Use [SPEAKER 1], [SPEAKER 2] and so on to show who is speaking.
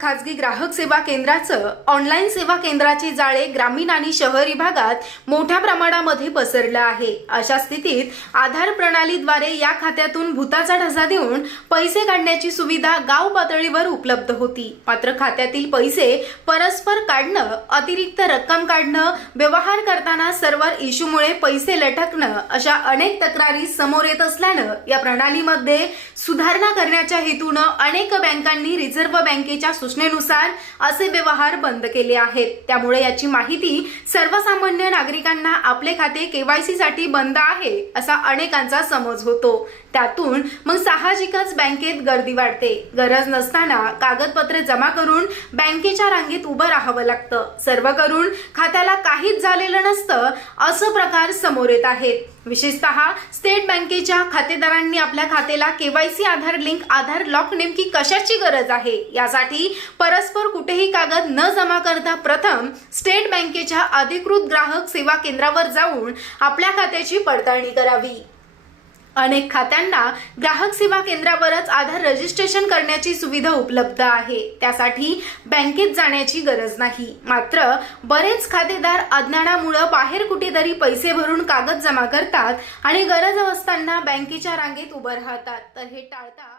[SPEAKER 1] खाजगी ग्राहक सेवा केंद्राचं ऑनलाईन सेवा केंद्राचे जाळे ग्रामीण आणि शहरी भागात मोठ्या प्रमाणामध्ये पसरलं आहे. अशा स्थितीत आधार प्रणालीद्वारे या खात्यातून भूताचा ढसा देऊन पैसे काढण्याची सुविधा गाव पातळीवर उपलब्ध होती. मात्र खात्यातील पैसे परस्पर काढणं अतिरिक्त रक्कम काढणं व्यवहार करताना सर्व्हर इश्यूमुळे पैसे लटकणं अशा अनेक तक्रारी समोर येत असल्यानं या प्रणालीमध्ये सुधारणा करण्याच्या हेतूनं अनेक बँकांनी रिझर्व्ह बँकेच्या सूचनेनुसार असे व्यवहार बंद केले आहेत. त्यामुळे याची माहिती सर्वसामान्य नागरिकांना आपले खाते केवायसी साठी बंद आहे असा अनेकांचा समज होतो. त्यातून मग साहजिकच बँकेत गर्दी वाढते. गरज नसताना कागदपत्रे जमा करून बँकेच्या रांगेत उभं राहावं लागतं. सर्व करून खात्याला काहीच झालेलं नसतं असं प्रकार समोर येत आहेत. विशेषतः स्टेट बँकेच्या खातेदारांनी आपल्या खात्याला KYC Aadhaar link Aadhaar lock नेमकी कशाची गरज आहे? यासाठी यासाठी परस्पर कुठेही कागद न जमा करता प्रथम स्टेट बँकेच्या अधिकृत ग्राहक सेवा केंद्रावर जाऊन आपल्या खात्याची पडताळणी करावी. अनेक खात्यांना ग्राहक सेवा केंद्रावरच आधार रजिस्ट्रेशन करण्याची सुविधा उपलब्ध आहे. त्यासाठी बँकेत जाण्याची गरज नाही. मात्र बरेच खातेदार अज्ञानामुळे बाहेर कुठेतरी पैसे भरून कागद जमा करतात आणि गरज असताना बँकेच्या रांगेत उभं राहतात. तर हे टाळता